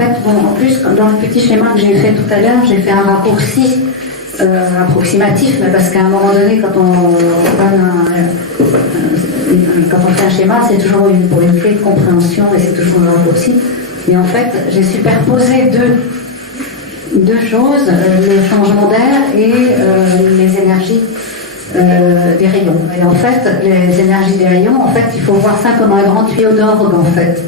fait, bon, en plus, dans le petit schéma que j'ai fait tout à l'heure, j'ai fait un raccourci approximatif, mais parce qu'à un moment donné, quand on fait un schéma, c'est toujours pour une clé de compréhension et c'est toujours un raccourci. Et en fait, j'ai superposé deux choses, le changement d'air et les énergies des rayons. Et en fait, les énergies des rayons, en fait, il faut voir ça comme un grand tuyau d'orgue, en fait,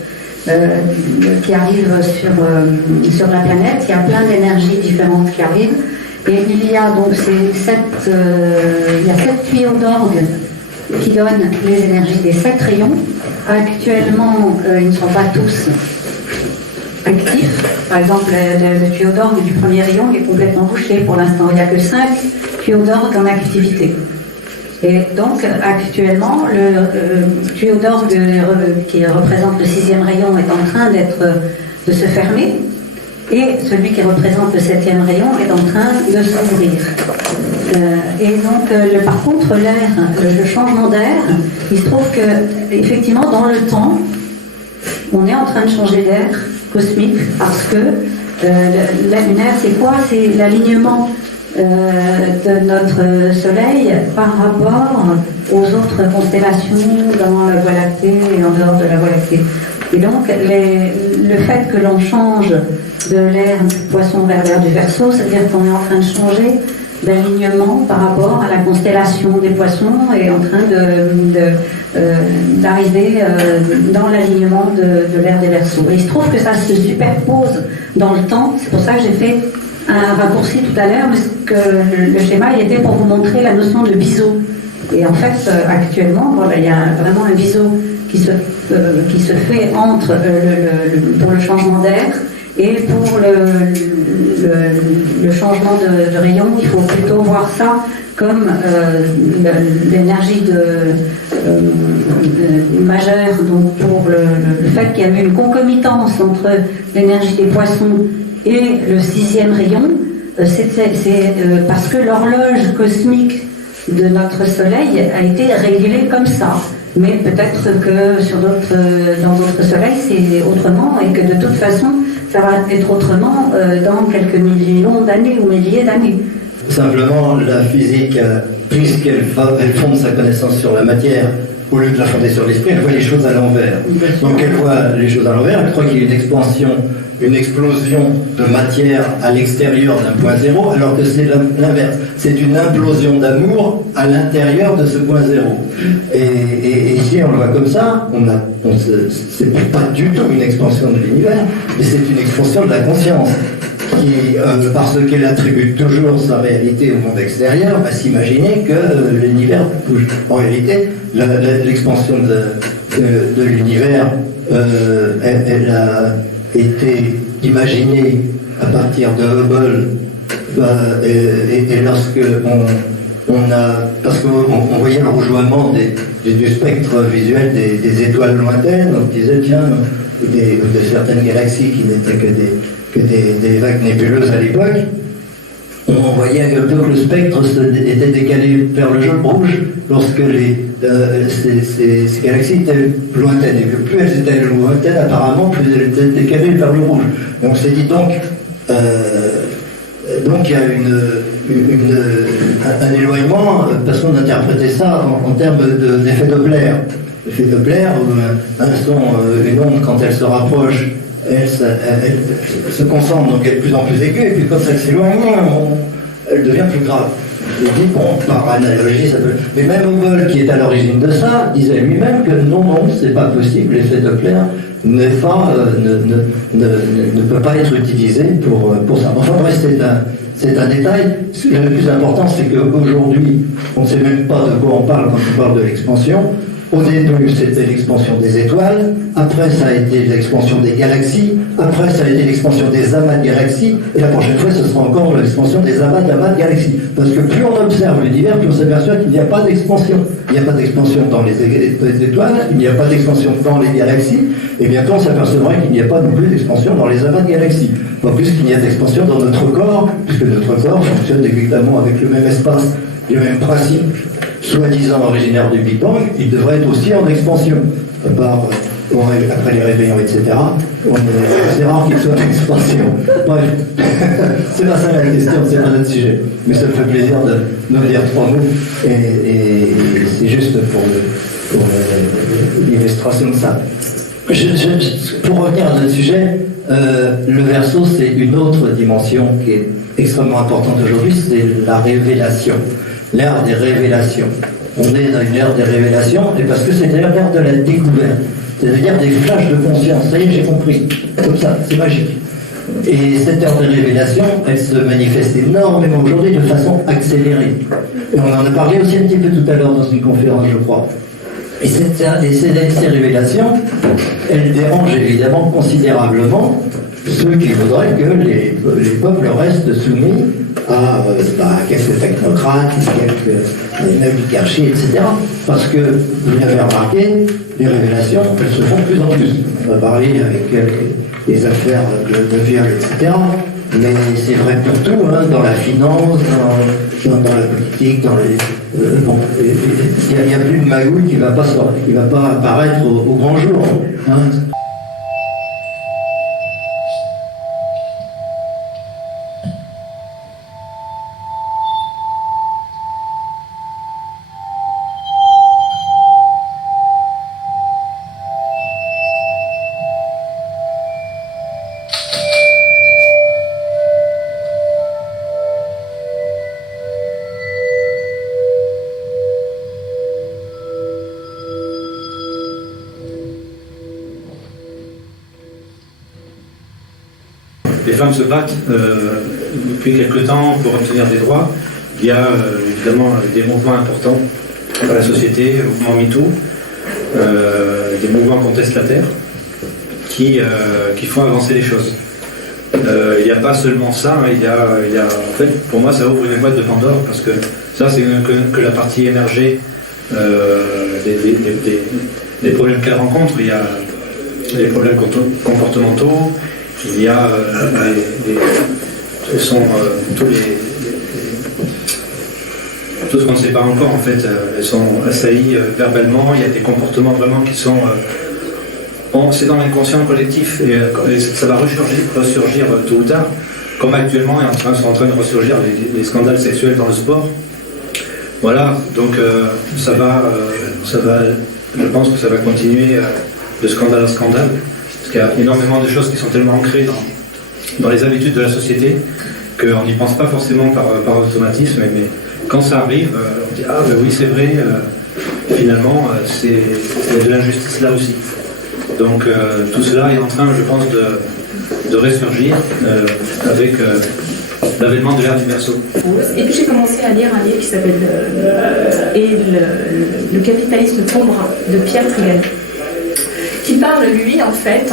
qui arrive sur la planète. Il y a plein d'énergies différentes qui arrivent. Et il y a donc il y a 7 tuyaux d'orgue qui donnent les énergies des 7 rayons. Actuellement, ils ne sont pas tous actifs. Par exemple, le tuyau d'orgue du premier rayon est complètement bouché pour l'instant. Il n'y a que 5 tuyaux d'orgue en activité. Et donc, actuellement, le tuyau d'orgue qui représente le 6e rayon est en train de se fermer. Et celui qui représente le 7e rayon est en train de s'ouvrir. Et donc, par contre, l'air, le changement d'air, il se trouve que, effectivement, dans le temps, on est en train de changer d'air cosmique parce que l'air lunaire, c'est quoi? C'est l'alignement de notre Soleil par rapport aux autres constellations dans la Voie lactée et en dehors de la Voie lactée. Et donc, le fait que l'on change de l'ère Poisson vers l'ère du Verseau, c'est-à-dire qu'on est en train de changer d'alignement par rapport à la constellation des Poissons et en train d'arriver dans l'alignement de l'ère des Verseaux. Et il se trouve que ça se superpose dans le temps. C'est pour ça que j'ai fait un raccourci tout à l'heure, parce que le schéma il était pour vous montrer la notion de biseau. Et en fait, actuellement, voilà, il y a vraiment un biseau qui se fait entre pour le changement d'air et pour le changement de rayon. Il faut plutôt voir ça comme l'énergie majeure, donc pour le fait qu'il y a eu une concomitance entre l'énergie des Poissons et le 6e rayon. C'est parce que l'horloge cosmique de notre Soleil a été régulée comme ça. Mais peut-être que dans d'autres soleils, c'est autrement et que de toute façon, ça va être autrement dans quelques millions d'années ou milliers d'années. Simplement, la physique, puisqu'elle fonde sa connaissance sur la matière, au lieu de la fonder sur l'esprit, elle voit les choses à l'envers. Donc elle voit les choses à l'envers, elle croit qu'il y a une explosion de matière à l'extérieur d'un point zéro, alors que c'est l'inverse. C'est une implosion d'amour à l'intérieur de ce point zéro. Et ici, on le voit comme ça, c'est pas du tout une expansion de l'univers, mais c'est une expansion de la conscience, qui, parce qu'elle attribue toujours sa réalité au monde extérieur, va s'imaginer que l'univers bouge. En réalité, l'expansion de l'univers, elle a été imaginée à partir de Hubble, et lorsque parce qu'on voyait le rougeoiement du spectre visuel des étoiles lointaines, on disait tiens, de certaines galaxies qui n'étaient que des vagues nébuleuses à l'époque, on voyait que le spectre était décalé vers le jaune rouge lorsque ces galaxies étaient lointaines, et que plus elles étaient lointaines, apparemment, plus elles étaient décalées vers le rouge. Donc on s'est dit donc il y a un éloignement, parce qu'on interprétait ça en termes d'effet Doppler. L'effet Doppler, une onde, quand elle se rapproche, elle se concentre, donc elle est de plus en plus aiguë, et puis quand elle s'éloigne, elle devient plus grave. Il dit, bon, par analogie, ça peut... Mais même Hubble, qui est à l'origine de ça, disait lui-même que non, c'est pas possible, l'effet Doppler ne peut pas être utilisé pour ça. Enfin bref, c'est un détail. Le plus important, c'est qu'aujourd'hui, on ne sait même pas de quoi on parle quand on parle de l'expansion. Au début, c'était l'expansion des étoiles, après ça a été l'expansion des galaxies, après ça a été l'expansion des amas de galaxies, et la prochaine fois, ce sera encore l'expansion des amas de galaxies. Parce que plus on observe l'univers, plus on s'aperçoit qu'il n'y a pas d'expansion. Il n'y a pas d'expansion dans les étoiles, il n'y a pas d'expansion dans les galaxies, et bientôt on s'apercevra qu'il n'y a pas non plus d'expansion dans les amas de galaxies. Pas plus qu'il n'y a d'expansion dans notre corps, puisque notre corps fonctionne exactement avec le même espace, le même principe, soi-disant originaire du Big Bang, il devrait être aussi en expansion, par après les réveillons, etc. C'est rare qu'il soit en expansion. Bref, c'est pas ça la question, c'est pas notre sujet. Mais ça me fait plaisir de me dire 3 mots, et c'est juste pour l'illustration de ça. Pour revenir à notre sujet, le verso, c'est une autre dimension qui est extrêmement importante aujourd'hui, c'est la révélation, l'ère des révélations. On est dans une ère des révélations, et parce que c'est l'ère de la découverte, c'est-à-dire des flashs de conscience. Ça y est, j'ai compris. Comme ça, c'est magique. Et cette ère de révélation, elle se manifeste énormément aujourd'hui de façon accélérée. Et on en a parlé aussi un petit peu tout à l'heure dans une conférence, je crois. Et ces révélations, elles dérangent évidemment considérablement ceux qui voudraient que les peuples restent soumis à quelques technocrates, quelques oligarchies, etc. Parce que, vous l'avez remarqué, les révélations, elles se font de plus en plus. On va parler avec les affaires de viol, etc. Mais c'est vrai pour tout, hein, dans la finance, dans la politique, dans les... il n'y a plus de magouille qui ne va pas apparaître au grand jour. Hein. Les femmes se battent depuis quelque temps pour obtenir des droits. Il y a évidemment des mouvements importants dans la société, le mouvement MeToo, des mouvements contestataires qui font avancer les choses. Il n'y a pas seulement ça, hein, il y a, en fait, pour moi, ça ouvre une boîte de Pandore, parce que ça, c'est que la partie émergée des problèmes qu'elle rencontre. Il y a les problèmes comportementaux, il y a tout ce qu'on ne sait pas encore, en fait, elles sont assaillies verbalement. Il y a des comportements vraiment qui sont... c'est dans l'inconscient collectif, et ça va ressurgir tôt ou tard, comme actuellement sont en train de ressurgir les scandales sexuels dans le sport. Voilà, donc ça va, je pense que ça va continuer de scandale en scandale, parce qu'il y a énormément de choses qui sont tellement ancrées dans les habitudes de la société qu'on n'y pense pas forcément par automatisme, mais quand ça arrive, on dit « Ah ben oui, c'est vrai, finalement, il y a de l'injustice là aussi ». Donc tout cela est en train, je pense, de ressurgir avec l'avènement de l'ère du verso. Et puis j'ai commencé à lire un livre qui s'appelle Le capitalisme tombera de Pierre Trigani, qui parle, lui, en fait,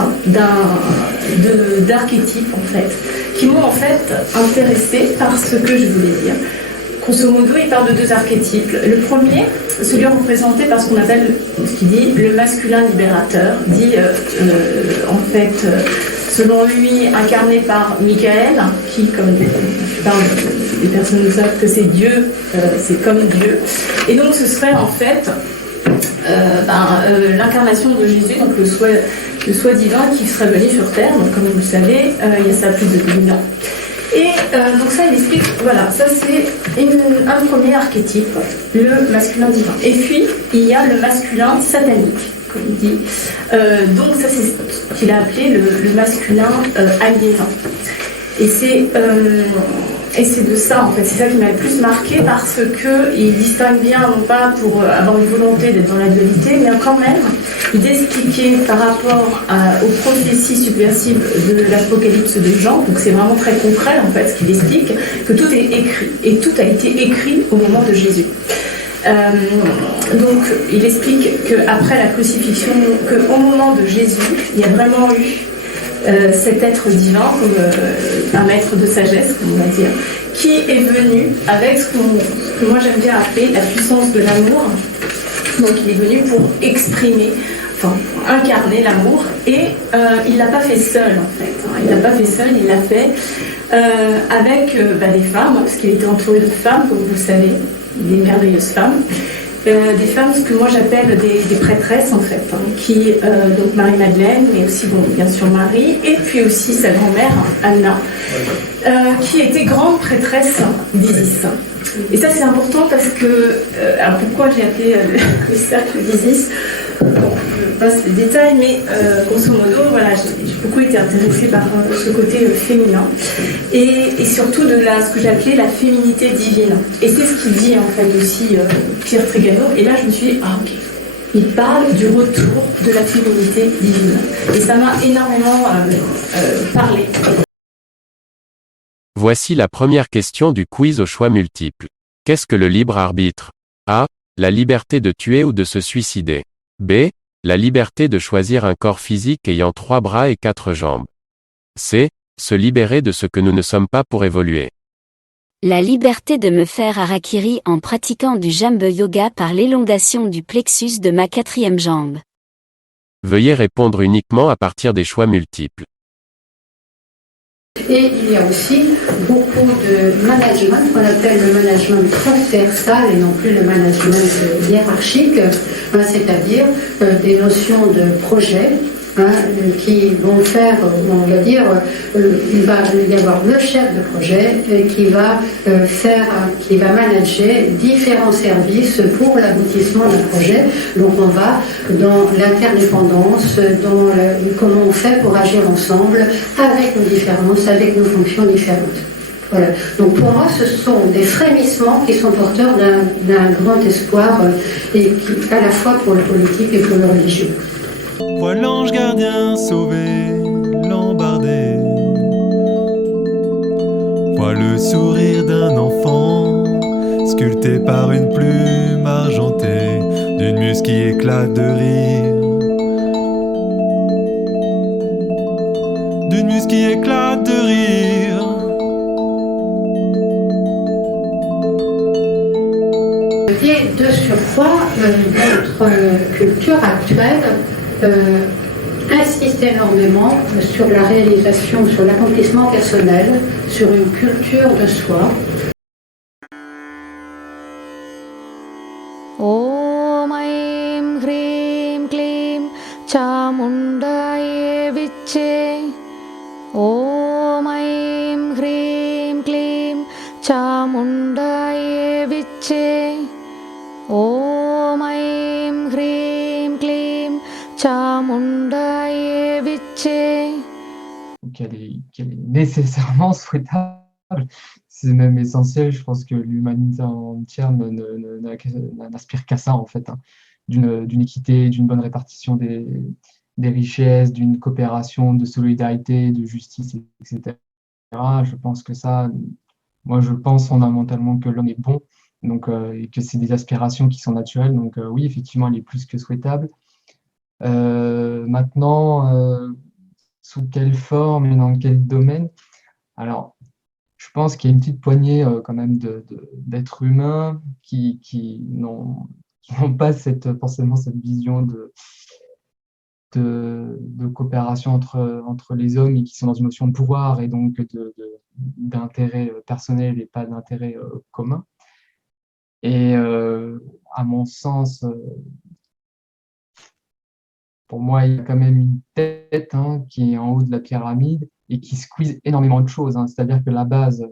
d'archétypes, en fait, qui m'ont, en fait, intéressée par ce que je voulais dire. Grosso modo, il parle de 2 archétypes. Le premier, celui représenté par ce qu'on appelle, ce qu'il dit, le masculin libérateur, dit, en fait, selon lui, incarné par Michael, qui, comme je parle, les personnes le savent que c'est Dieu, c'est comme Dieu. Et donc, ce serait, en fait, l'incarnation de Jésus, donc le soi divin qui serait venu sur terre. Donc, comme vous le savez, il y a ça plus de 2000 ans. Et donc ça, il explique, voilà, ça c'est un premier archétype, le masculin divin. Et puis, il y a le masculin satanique, comme il dit. Donc ça, c'est ce qu'il a appelé le masculin aliénant. Et c'est de ça, en fait, c'est ça qui m'a le plus marqué, parce qu'il distingue bien, non pas pour avoir une volonté d'être dans la dualité, mais quand même, il expliquait par rapport aux prophéties subversives de l'Apocalypse de Jean, donc c'est vraiment très concret, en fait, ce qu'il explique, que tout est écrit, et tout a été écrit au moment de Jésus. Donc, il explique qu'après la crucifixion, qu'au moment de Jésus, il y a vraiment eu cet être divin, comme un maître de sagesse, comme on va dire, qui est venu avec ce que moi j'aime bien appeler la puissance de l'amour. Donc il est venu pour exprimer, enfin pour incarner l'amour, et il ne l'a pas fait seul en fait. Il ne l'a pas fait seul, il l'a fait avec des femmes, parce qu'il était entouré de femmes, comme vous le savez, des merveilleuses femmes. des femmes, ce que moi j'appelle des prêtresses en fait, hein, qui, donc Marie-Madeleine, mais aussi bon, bien sûr Marie, et puis aussi sa grand-mère, Anna, qui était grande prêtresse d'Isis. Et ça c'est important parce que, alors pourquoi j'ai appelé le cercle d'Isis? Bon, je passe les détails, mais grosso modo, voilà, j'ai beaucoup été intéressée par ce côté féminin et surtout de ce que j'ai appelé la féminité divine. Et c'est ce qu'il dit en fait aussi Pierre Tregano. Et là, je me suis dit, ah ok, il parle du retour de la féminité divine. Et ça m'a énormément parlé. Voici la première question du quiz au choix multiples. Qu'est-ce que le libre arbitre? A. La liberté de tuer ou de se suicider. B. La liberté de choisir un corps physique ayant 3 bras et 4 jambes. C. Se libérer de ce que nous ne sommes pas pour évoluer. La liberté de me faire harakiri en pratiquant du Jamba Yoga par l'élongation du plexus de ma 4e jambe. Veuillez répondre uniquement à partir des choix multiples. Et il y a aussi beaucoup de management, qu'on appelle le management transversal et non plus le management hiérarchique, hein, c'est-à-dire des notions de projet, hein, qui vont faire, on va dire, il va y avoir le chef de projet qui va qui va manager différents services pour l'aboutissement d'un projet. Donc on va dans l'interdépendance, dans comment on fait pour agir ensemble, avec nos différences, avec nos fonctions différentes. Voilà. Donc pour moi, ce sont des frémissements qui sont porteurs d'un grand espoir, et qui, à la fois pour le politique et pour le religieux. Vois l'ange gardien sauver l'embardé. Vois le sourire d'un enfant sculpté par une plume argentée, d'une muse qui éclate de rire. D'une muse qui éclate de rire. Et de surcroît, notre culture actuelle insiste énormément sur la réalisation, sur l'accomplissement personnel, sur une culture de soi. Om Aim Hrim Klim Chamundaye Viche. Om Aim Hrim Klim Chamundaye Viche. Om Aim Hrim Klim Chamundaye Viche. Qu'elle est nécessairement souhaitable. C'est même essentiel. Je pense que l'humanité entière n'aspire qu'à ça, en fait, hein. D'une équité, d'une bonne répartition des richesses, d'une coopération, de solidarité, de justice, etc. Je pense que ça, moi je pense fondamentalement que l'homme est bon, donc, et que c'est des aspirations qui sont naturelles. Donc oui, effectivement, elle est plus que souhaitable. Maintenant, sous quelle forme et dans quel domaine? Alors, je pense qu'il y a une petite poignée quand même d'êtres humains qui n'ont pas forcément cette vision de coopération entre les hommes et qui sont dans une notion de pouvoir et donc d'intérêt personnel et pas d'intérêt commun. Et à mon sens, pour moi, il y a quand même une tête, hein, qui est en haut de la pyramide et qui squeeze énormément de choses, hein. C'est-à-dire que la base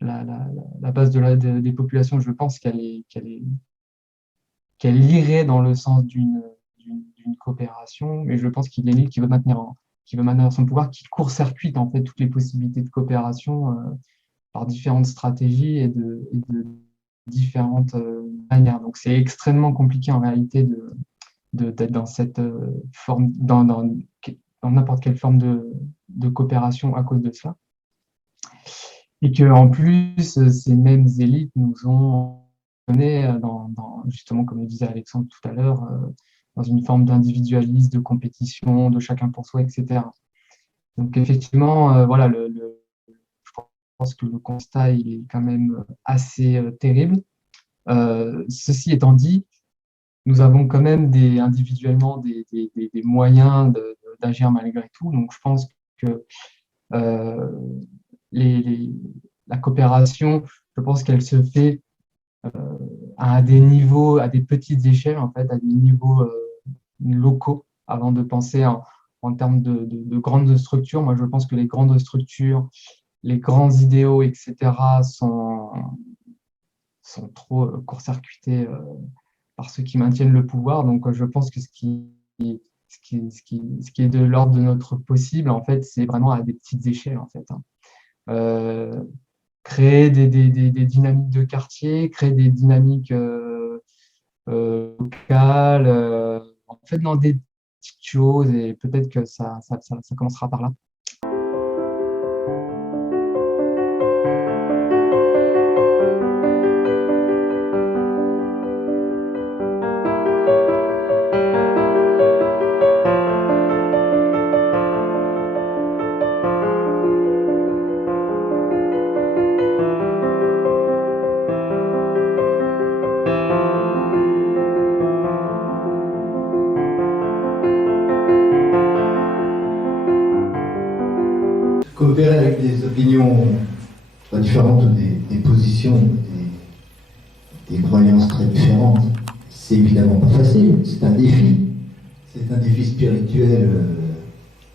des populations, je pense qu'elle irait dans le sens d'une coopération, mais je pense qu'il y a une élite qui veut maintenir son pouvoir, qui court-circuite en fait toutes les possibilités de coopération par différentes stratégies et de différentes manières. Donc c'est extrêmement compliqué en réalité d'être dans cette forme, dans n'importe quelle forme de coopération à cause de cela. Et qu'en plus, ces mêmes élites nous ont donné, justement, comme le disait Alexandre tout à l'heure, dans une forme d'individualisme, de compétition, de chacun pour soi, etc. Donc effectivement, voilà, je pense que le constat il est quand même assez terrible. Ceci étant dit, nous avons quand même individuellement des moyens d'agir malgré tout. Donc je pense que la coopération, je pense qu'elle se fait à des niveaux, à des petites échelles, en fait, à des niveaux locaux, avant de penser en termes de grandes structures. Moi, je pense que les grandes structures, les grands idéaux, etc., sont trop court-circuités par ceux qui maintiennent le pouvoir. Donc, je pense que ce qui est de l'ordre de notre possible, en fait, c'est vraiment à des petites échelles, en fait. Créer des dynamiques de quartier, créer des dynamiques locales, en fait, dans des petites choses, et peut-être que ça commencera par là. Coopérer avec des opinions différentes ou des positions, des croyances très différentes, c'est évidemment pas facile, c'est un défi. C'est un défi spirituel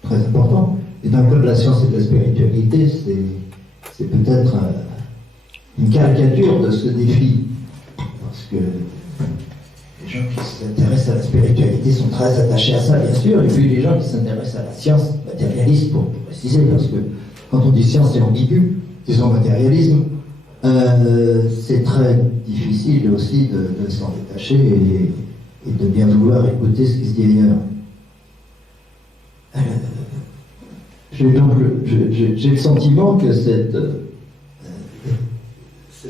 très important. Et dans le cas de la science et de la spiritualité, c'est peut-être une caricature de ce défi. Parce que les gens qui s'intéressent à la spiritualité sont très attachés à ça, bien sûr, et puis les gens qui s'intéressent à la science matérialiste, pour préciser, parce que quand on dit science, c'est ambigu, disons matérialisme, c'est très difficile aussi de s'en détacher et de bien vouloir écouter ce qui se dit ailleurs. J'ai le sentiment que cette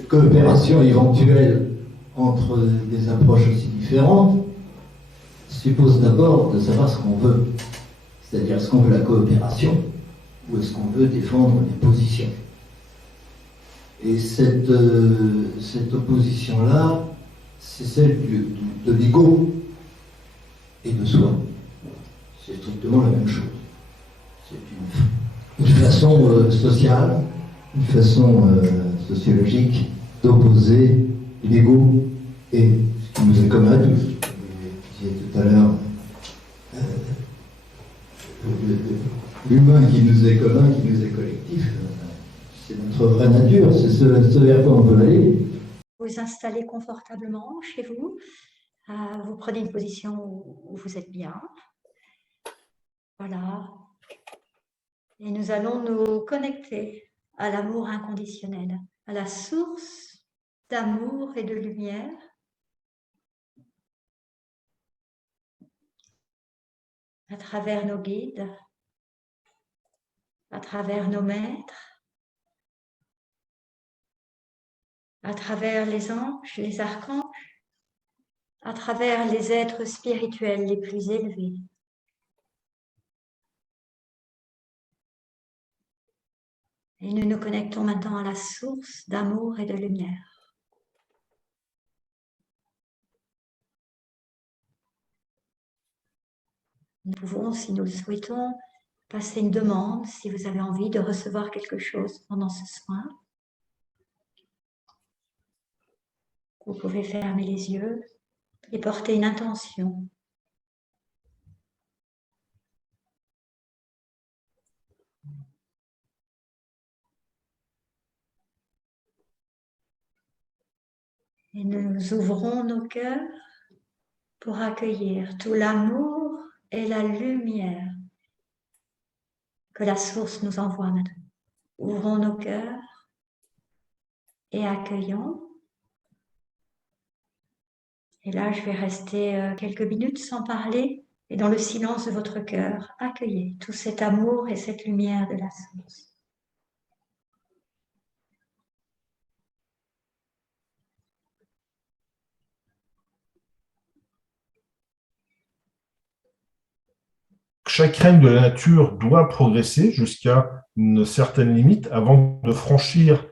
coopération éventuelle entre des approches aussi différentes suppose d'abord de savoir ce qu'on veut. C'est-à-dire, est-ce qu'on veut la coopération ou est-ce qu'on veut défendre des positions? Et cette opposition-là, c'est celle de l'ego et de soi. C'est strictement la même chose. C'est une façon sociale, une façon sociologique d'opposer l'ego et ce qui nous est commun à tous. Vous disiez tout à l'heure, l'humain qui nous est commun, qui nous est collectif, c'est notre vraie nature, c'est ce vers quoi on veut aller. Vous installez confortablement chez vous, vous prenez une position où vous êtes bien. Voilà. Et nous allons nous connecter à l'amour inconditionnel, à la source d'amour et de lumière. À travers nos guides, à travers nos maîtres, à travers les anges, les archanges, à travers les êtres spirituels les plus élevés. Et nous nous connectons maintenant à la source d'amour et de lumière. Nous pouvons, si nous le souhaitons, passer une demande, si vous avez envie de recevoir quelque chose pendant ce soin. Vous pouvez fermer les yeux et porter une intention. Et nous ouvrons nos cœurs pour accueillir tout l'amour et la lumière que la source nous envoie maintenant. Ouvrons nos cœurs et accueillons. Et là, je vais rester quelques minutes sans parler et dans le silence de votre cœur, accueillez tout cet amour et cette lumière de la source. Chaque règne de la nature doit progresser jusqu'à une certaine limite avant de franchir,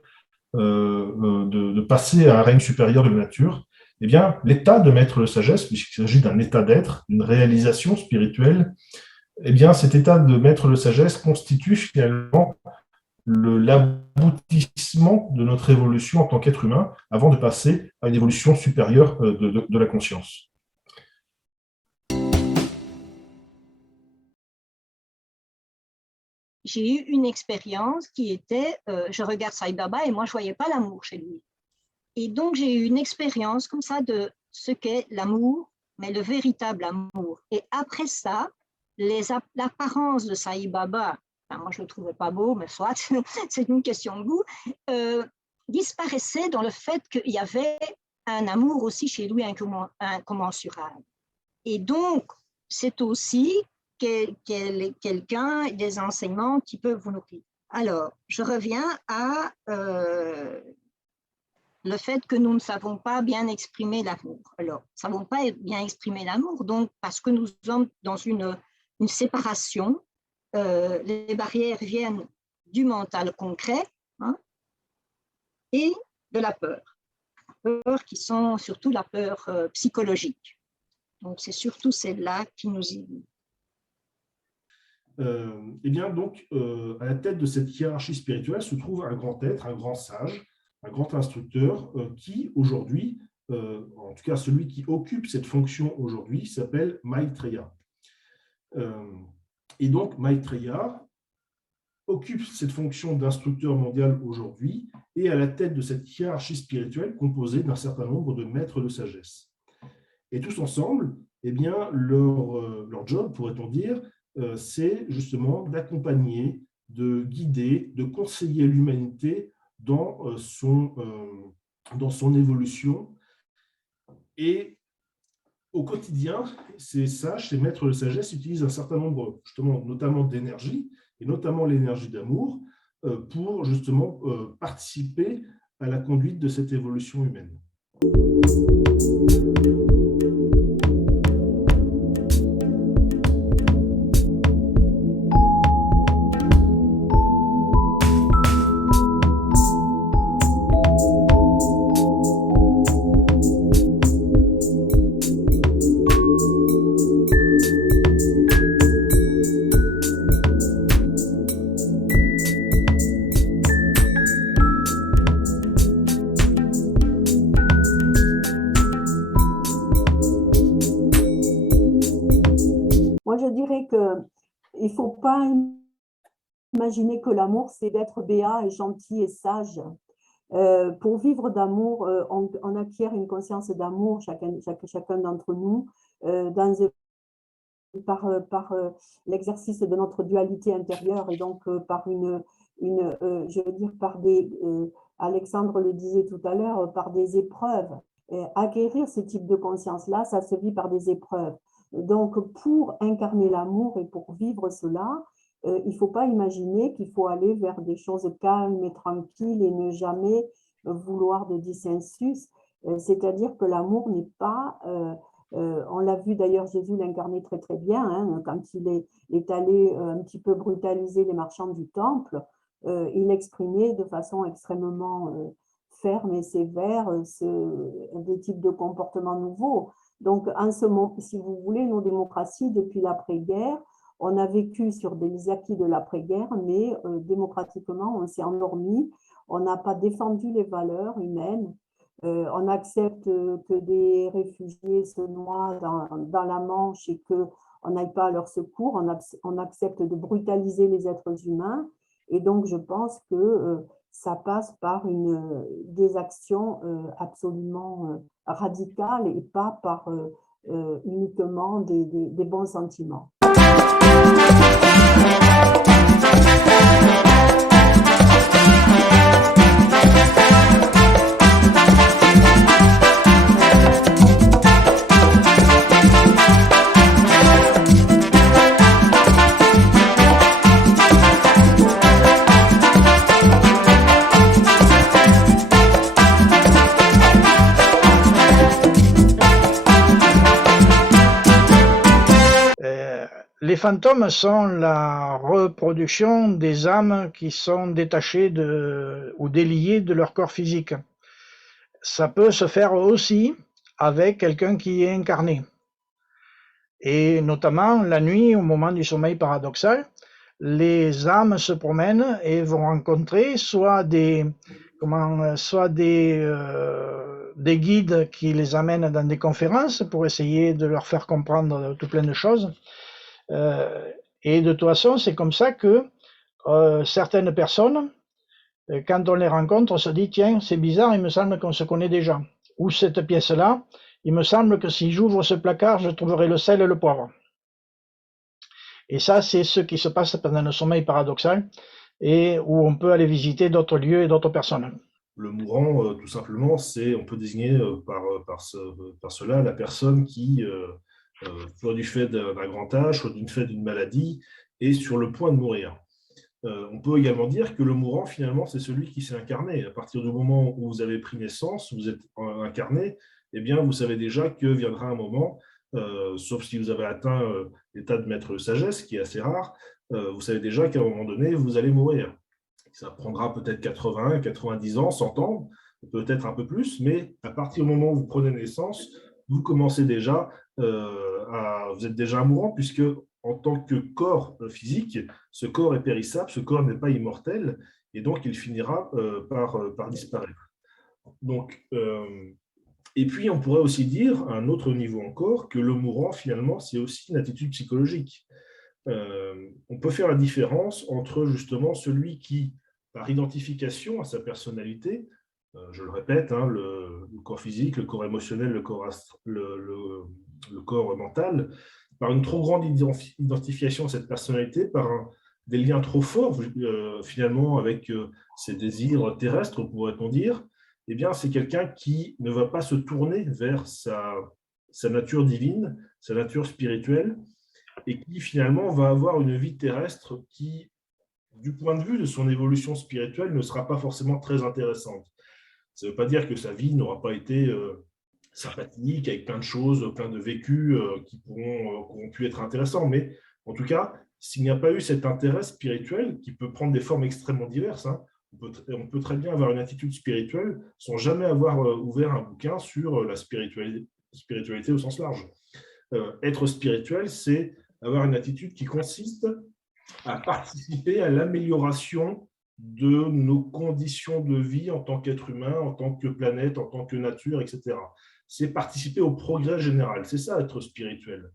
de passer à un règne supérieur de la nature. Eh bien, l'état de maître de sagesse, puisqu'il s'agit d'un état d'être, d'une réalisation spirituelle, eh bien, cet état de maître de sagesse constitue finalement l'aboutissement de notre évolution en tant qu'être humain avant de passer à une évolution supérieure de la conscience. J'ai eu une expérience qui était, je regarde Sai Baba et moi je ne voyais pas l'amour chez lui. Et donc j'ai eu une expérience comme ça de ce qu'est l'amour, mais le véritable amour. Et après ça, l'apparence de Sai Baba, enfin, moi je ne le trouvais pas beau, mais soit, c'est une question de goût, disparaissait dans le fait qu'il y avait un amour aussi chez lui incommensurable. Et donc, c'est aussi quelqu'un, des enseignements qui peuvent vous nourrir. Alors, je reviens à le fait que nous ne savons pas bien exprimer l'amour. Alors, nous ne savons pas bien exprimer l'amour, donc parce que nous sommes dans une séparation, les barrières viennent du mental concret, hein, et de la peur. Peur qui sont surtout la peur psychologique. Donc, c'est surtout celle-là qui nous y... Eh bien, donc, à la tête de cette hiérarchie spirituelle se trouve un grand être, un grand sage, un grand instructeur qui, aujourd'hui, en tout cas celui qui occupe cette fonction aujourd'hui, s'appelle Maitreya. Et donc, Maitreya occupe cette fonction d'instructeur mondial aujourd'hui et à la tête de cette hiérarchie spirituelle composée d'un certain nombre de maîtres de sagesse. Et tous ensemble, eh bien, leur job, pourrait-on dire, c'est justement d'accompagner, de guider, de conseiller l'humanité dans son évolution. Et au quotidien, ces sages, ces maîtres de sagesse utilisent un certain nombre, justement, notamment d'énergie, et notamment l'énergie d'amour, pour justement participer à la conduite de cette évolution humaine. Il ne faut pas imaginer que l'amour, c'est d'être béat et gentil et sage. Pour vivre d'amour, on acquiert une conscience d'amour, chacun d'entre nous, par l'exercice de notre dualité intérieure et donc par je veux dire, par des, Alexandre le disait tout à l'heure, par des épreuves. Acquérir ce type de conscience-là, ça se vit par des épreuves. Donc, pour incarner l'amour et pour vivre cela, il ne faut pas imaginer qu'il faut aller vers des choses calmes et tranquilles et ne jamais vouloir de dissensus. C'est-à-dire que l'amour n'est pas, on l'a vu d'ailleurs, Jésus l'incarnait très très bien, hein, quand il est allé un petit peu brutaliser les marchands du temple, il exprimait de façon extrêmement ferme et sévère des types de comportements nouveaux. Donc, en ce moment, si vous voulez, nos démocraties, depuis l'après-guerre, on a vécu sur des acquis de l'après-guerre, mais démocratiquement, on s'est endormi, on n'a pas défendu les valeurs humaines, on accepte que des réfugiés se noient dans la Manche et qu'on n'aille pas à leur secours, on accepte de brutaliser les êtres humains, et donc je pense que ça passe par des actions absolument radicales et pas par uniquement des bons sentiments. Les fantômes sont la reproduction des âmes qui sont détachées ou déliées de leur corps physique. Ça peut se faire aussi avec quelqu'un qui est incarné. Et notamment la nuit, au moment du sommeil paradoxal, les âmes se promènent et vont rencontrer soit des guides qui les amènent dans des conférences pour essayer de leur faire comprendre tout plein de choses. Et de toute façon, c'est comme ça que certaines personnes, quand on les rencontre, on se dit, tiens, c'est bizarre, il me semble qu'on se connaît déjà. Ou cette pièce-là, il me semble que si j'ouvre ce placard, je trouverai le sel et le poivre. Et ça, c'est ce qui se passe pendant le sommeil paradoxal et où on peut aller visiter d'autres lieux et d'autres personnes. Le mourant, tout simplement, on peut désigner par cela la personne qui, soit du fait d'un grand âge, soit du fait d'une maladie, est sur le point de mourir. On peut également dire que le mourant, finalement, c'est celui qui s'est incarné. À partir du moment où vous avez pris naissance, vous êtes incarné, eh bien, vous savez déjà que viendra un moment, sauf si vous avez atteint l'état de maître de sagesse, qui est assez rare, vous savez déjà qu'à un moment donné, vous allez mourir. Ça prendra peut-être 80, 90 ans, 100 ans, peut-être un peu plus, mais à partir du moment où vous prenez naissance, vous commencez déjà vous êtes déjà un mourant, puisque en tant que corps physique, ce corps est périssable, ce corps n'est pas immortel, et donc il finira par disparaître. Donc, et puis, on pourrait aussi dire, à un autre niveau encore, que le mourant, finalement, c'est aussi une attitude psychologique. On peut faire la différence entre, justement, celui qui, par identification à sa personnalité, je le répète, hein, le corps physique, le corps émotionnel, le corps mental, par une trop grande identification à cette personnalité, par des liens trop forts, finalement, avec ses désirs terrestres, pourrait-on dire, eh bien, c'est quelqu'un qui ne va pas se tourner vers sa nature divine, sa nature spirituelle, et qui, finalement, va avoir une vie terrestre qui, du point de vue de son évolution spirituelle, ne sera pas forcément très intéressante. Ça ne veut pas dire que sa vie n'aura pas été sympathique, avec plein de choses, plein de vécus qui auront pu être intéressants, mais en tout cas, s'il n'y a pas eu cet intérêt spirituel, qui peut prendre des formes extrêmement diverses, hein, on peut très bien avoir une attitude spirituelle sans jamais avoir ouvert un bouquin sur la spiritualité au sens large. Être spirituel, c'est avoir une attitude qui consiste à participer à l'amélioration de nos conditions de vie en tant qu'être humain, en tant que planète, en tant que nature, etc. C'est participer au progrès général. C'est ça, être spirituel.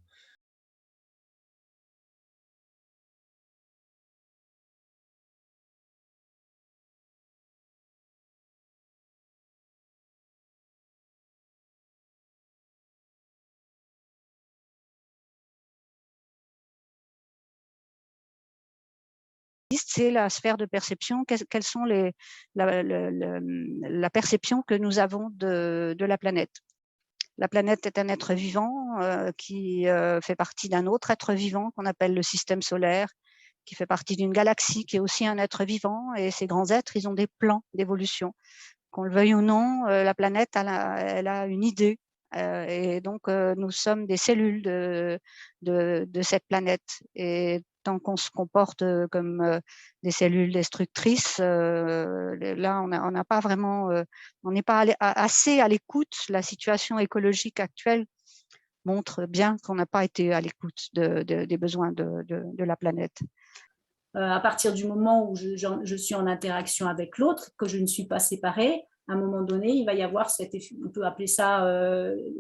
C'est la sphère de perception. Quelles sont la perception que nous avons de la planète. La planète est un être vivant qui fait partie d'un autre être vivant qu'on appelle le système solaire, qui fait partie d'une galaxie qui est aussi un être vivant, et ces grands êtres, ils ont des plans d'évolution. Qu'on le veuille ou non, la planète, elle a une idée. Et donc, nous sommes des cellules de cette planète. Et tant qu'on se comporte comme des cellules destructrices, là, on n'a pas vraiment, on n'est pas assez à l'écoute. La situation écologique actuelle montre bien qu'on n'a pas été à l'écoute des besoins de la planète. À partir du moment où je suis en interaction avec l'autre, que je ne suis pas séparée, à un moment donné, il va y avoir cet effet, on peut appeler ça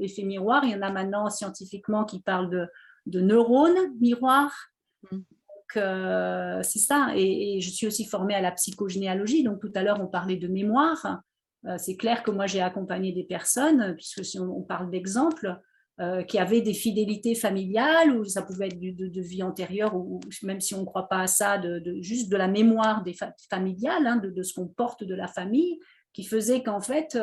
effet miroir. Il y en a maintenant scientifiquement qui parlent de neurones miroirs. Donc, c'est ça. Et je suis aussi formée à la psychogénéalogie. Donc, tout à l'heure, on parlait de mémoire. C'est clair que moi, j'ai accompagné des personnes, puisque si on parle d'exemples, qui avaient des fidélités familiales, ou ça pouvait être de vie antérieure, ou même si on ne croit pas à ça, juste de la mémoire familiale, hein, de ce qu'on porte de la famille, qui faisait qu'en fait,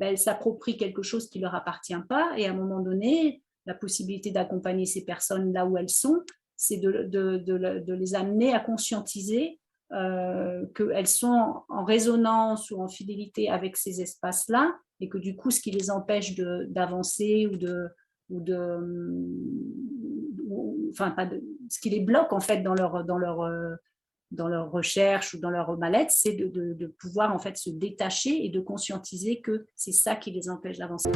elles s'approprient quelque chose qui ne leur appartient pas, et à un moment donné, la possibilité d'accompagner ces personnes là où elles sont, c'est de les amener à conscientiser qu'elles sont en résonance ou en fidélité avec ces espaces-là, et que du coup, ce qui les empêche d'avancer ce qui les bloque en fait dans leur recherche ou dans leur mal-être, c'est de pouvoir en fait se détacher et de conscientiser que c'est ça qui les empêche d'avancer.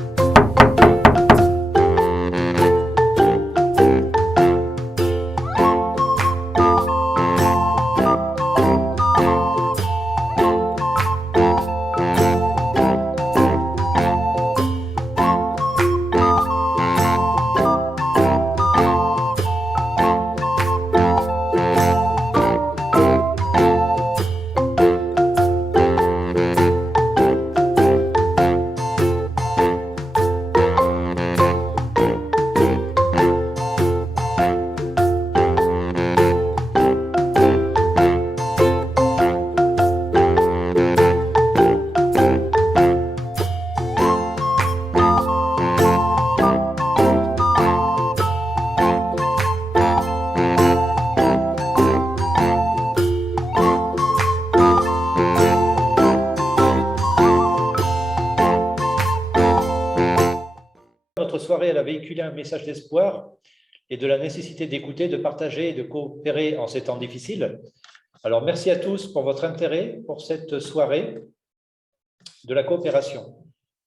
soirée, elle a véhiculé un message d'espoir et de la nécessité d'écouter, de partager et de coopérer en ces temps difficiles. Alors, merci à tous pour votre intérêt pour cette soirée de la coopération.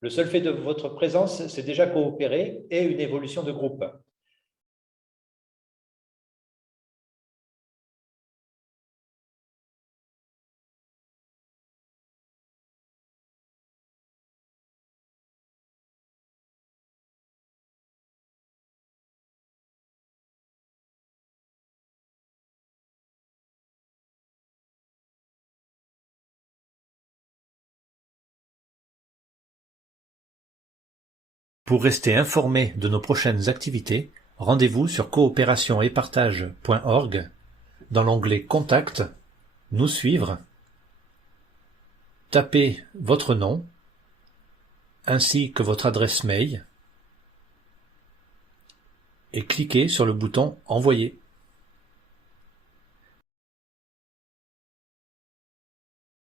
Le seul fait de votre présence, c'est déjà coopérer et une évolution de groupe. Pour rester informé de nos prochaines activités, rendez-vous sur coopérationetpartage.org dans l'onglet Contact, Nous suivre, tapez votre nom ainsi que votre adresse mail et cliquez sur le bouton Envoyer.